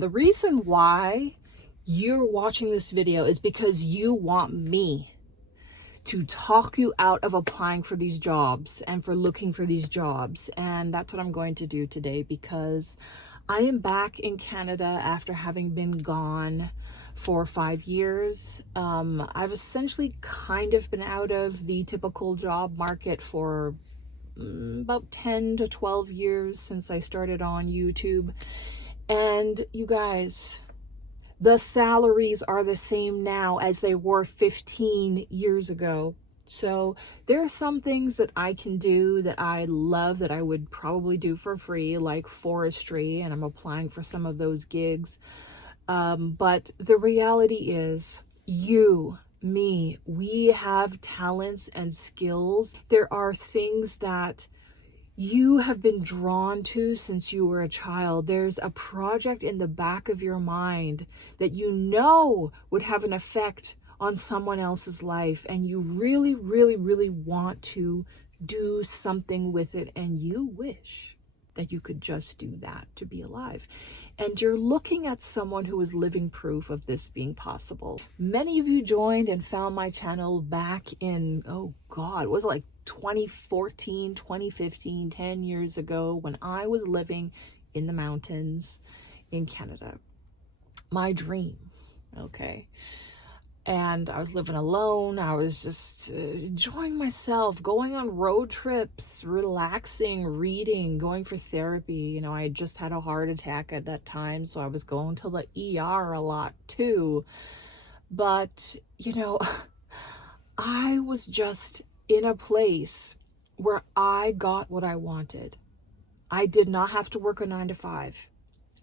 The reason why you're watching this video is because you want me to talk you out of applying for these jobs and for looking for these jobs. And that's what I'm going to do today, because I am back in Canada after having been gone for 5 years. I've essentially kind of been out of the typical job market for about 10 to 12 years since I started on YouTube. And you guys, the salaries are the same now as they were 15 years ago. So there are some things that I can do that I love that I would probably do for free, like forestry, and I'm applying for some of those gigs. But the reality is, me, we have talents and skills. There are things that you have been drawn to since you were a child. There's a project in the back of your mind that you know would have an effect on someone else's life, and you really, really, really want to do something with it, and you wish that you could just do that to be alive. And you're looking at someone who is living proof of this being possible. Many of you joined and found my channel back in, oh God, it was like 2014, 2015, 10 years ago, when I was living in the mountains in Canada. My dream, okay? And I was living alone. I was just enjoying myself, going on road trips, relaxing, reading, going for therapy. You know, I had just had a heart attack at that time, so I was going to the ER a lot too. But, you know, I was just in a place where I got what I wanted. I did not have to work a 9 to 5.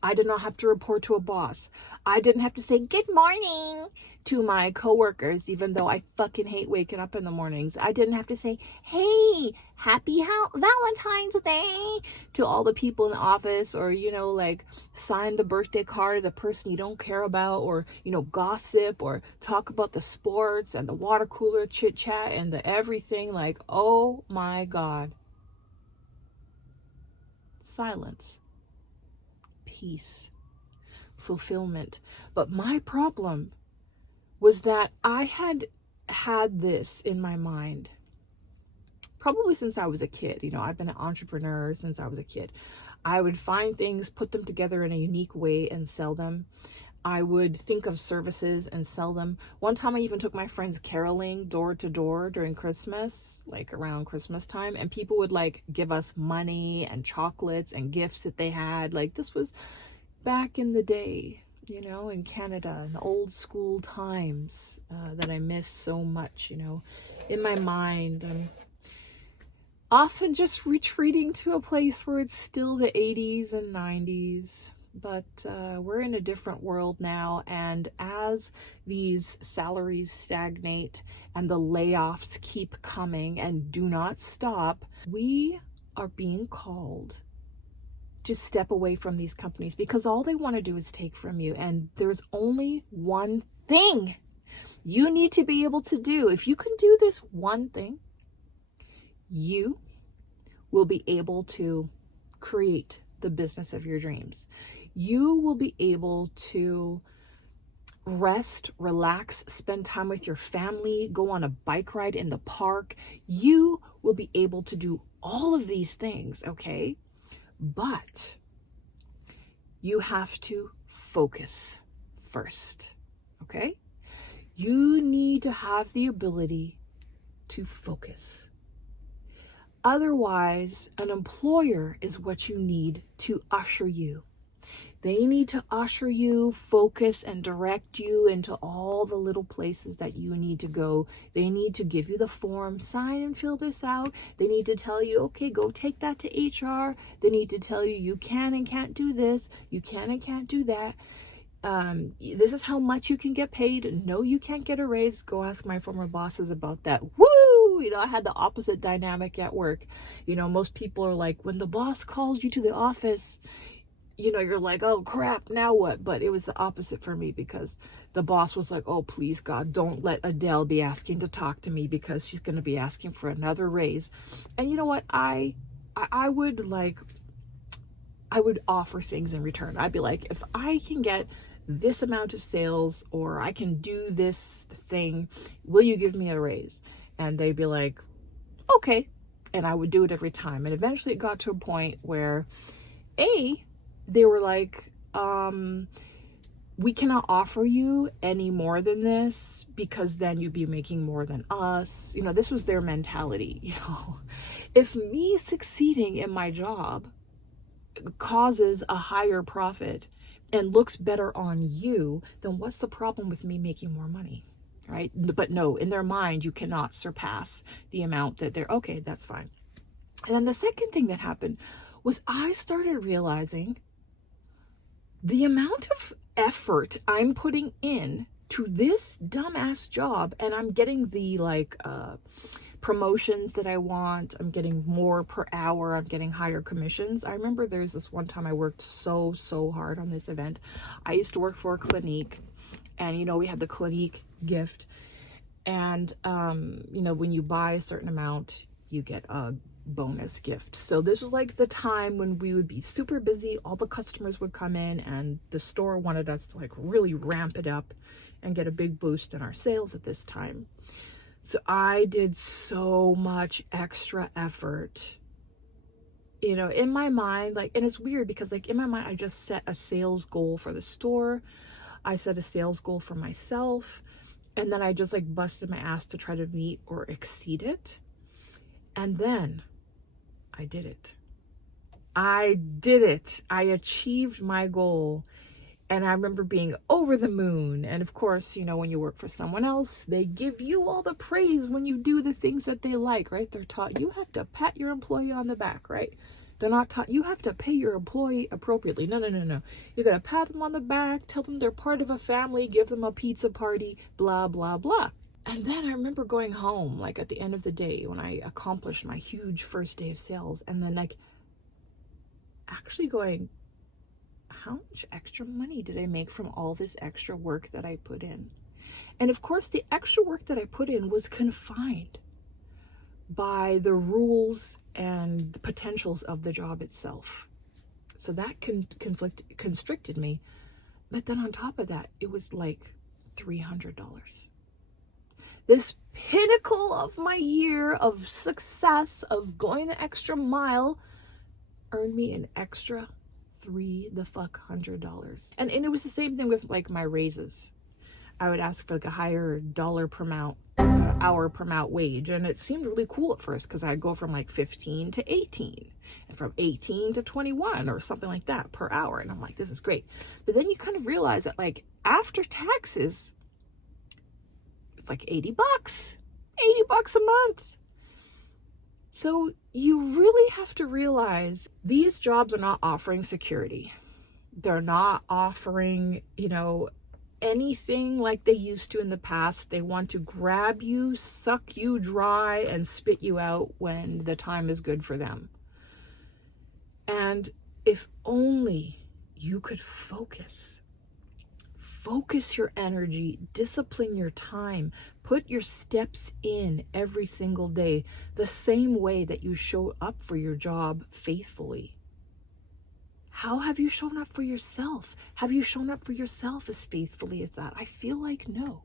I did not have to report to a boss. I didn't have to say good morning to my coworkers, even though I fucking hate waking up in the mornings. I didn't have to say, hey, happy Valentine's Day to all the people in the office, or, you know, like sign the birthday card of the person you don't care about, or, you know, gossip or talk about the sports and the water cooler chit chat and the everything. Like, oh my God. Silence. Peace, fulfillment. But my problem was that I had this in my mind probably since I was a kid. You know, I've been an entrepreneur since I was a kid. I would find things, put them together in a unique way and sell them. I would think of services and sell them. One time I even took my friends caroling door to door during Christmas, like around Christmas time, and people would like give us money and chocolates and gifts that they had. Like, this was back in the day, you know, in Canada, in the old school times that I miss so much, you know. In my mind, I'm often just retreating to a place where it's still the 80s and 90s. But we're in a different world now, and as these salaries stagnate and the layoffs keep coming and do not stop, we are being called to step away from these companies, because all they want to do is take from you. And there's only one thing you need to be able to do. If you can do this one thing, you will be able to create the business of your dreams. You will be able to rest, relax, spend time with your family, go on a bike ride in the park. You will be able to do all of these things, okay? But you have to focus first, okay? You need to have the ability to focus. Otherwise, an employer is what you need to usher you. They need to usher you, focus, and direct you into all the little places that you need to go. They need to give you the form, sign and fill this out. They need to tell you, okay, go take that to HR. They need to tell you, you can and can't do this. You can and can't do that. This is how much you can get paid. No, you can't get a raise. Go ask my former bosses about that. Woo! You know, I had the opposite dynamic at work. You know, most people are like, when the boss calls you to the office, you know, you're like, oh crap, now what? But it was the opposite for me, because the boss was like, oh, please God, don't let Adele be asking to talk to me, because she's going to be asking for another raise. And you know what? I would like, I would offer things in return. I'd be like, if I can get this amount of sales, or I can do this thing, will you give me a raise? And they'd be like, okay. And I would do it every time. And eventually it got to a point where they were like, we cannot offer you any more than this, because then you'd be making more than us. You know, this was their mentality. You know, if me succeeding in my job causes a higher profit and looks better on you, then what's the problem with me making more money, right? But no, in their mind, you cannot surpass the amount that they're, okay, that's fine. And then the second thing that happened was I started realizing the amount of effort I'm putting in to this dumbass job, and I'm getting the promotions that I want. I'm getting more per hour. I'm getting higher commissions. I remember there's this one time I worked so hard on this event. I used to work for a Clinique, and you know, we had the Clinique gift, and you know, when you buy a certain amount, you get a bonus gift. So this was like the time when we would be super busy. All the customers would come in, and the store wanted us to like really ramp it up and get a big boost in our sales at this time. So I did so much extra effort, you know, in my mind, like, and it's weird because like in my mind, I just set a sales goal for the store. I set a sales goal for myself, and then I just like busted my ass to try to meet or exceed it. And then I did it. I did it. I achieved my goal. And I remember being over the moon. And of course, you know, when you work for someone else, they give you all the praise when you do the things that they like, right? They're taught you have to pat your employee on the back, right? They're not taught you have to pay your employee appropriately. No. You got to pat them on the back, tell them they're part of a family, give them a pizza party, blah, blah, blah. And then I remember going home, like at the end of the day when I accomplished my huge first day of sales, and then like actually going, how much extra money did I make from all this extra work that I put in? And of course, the extra work that I put in was confined by the rules and the potentials of the job itself. So that constricted me. But then on top of that, it was like $300. This pinnacle of my year of success, of going the extra mile, earned me an extra $300. And it was the same thing with like my raises. I would ask for like a higher dollar per mount, hour per mount wage. And it seemed really cool at first because I'd go from like 15 to 18 and from 18 to 21 or something like that per hour. And I'm like, this is great. But then you kind of realize that like after taxes, it's like $80 a month. So you really have to realize these jobs are not offering security. They're not offering, you know, anything like they used to in the past. They want to grab you, suck you dry, and spit you out when the time is good for them. And if only you could focus your energy, discipline your time, put your steps in every single day, the same way that you show up for your job faithfully. How have you shown up for yourself? Have you shown up for yourself as faithfully as that? I feel like no.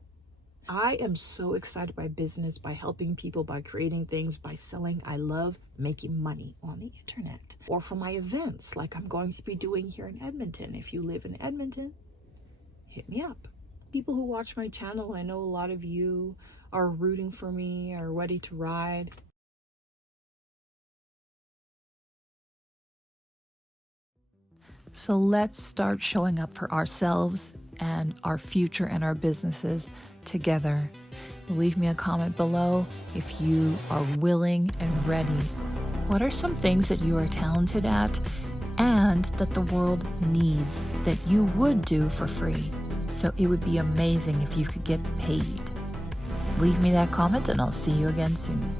I am so excited by business, by helping people, by creating things, by selling. I love making money on the internet. Or for my events, like I'm going to be doing here in Edmonton. If you live in Edmonton, hit me up. People who watch my channel, I know a lot of you are rooting for me, are ready to ride. So let's start showing up for ourselves and our future and our businesses together. Leave me a comment below if you are willing and ready. What are some things that you are talented at and that the world needs that you would do for free? So it would be amazing if you could get paid. Leave me that comment and I'll see you again soon.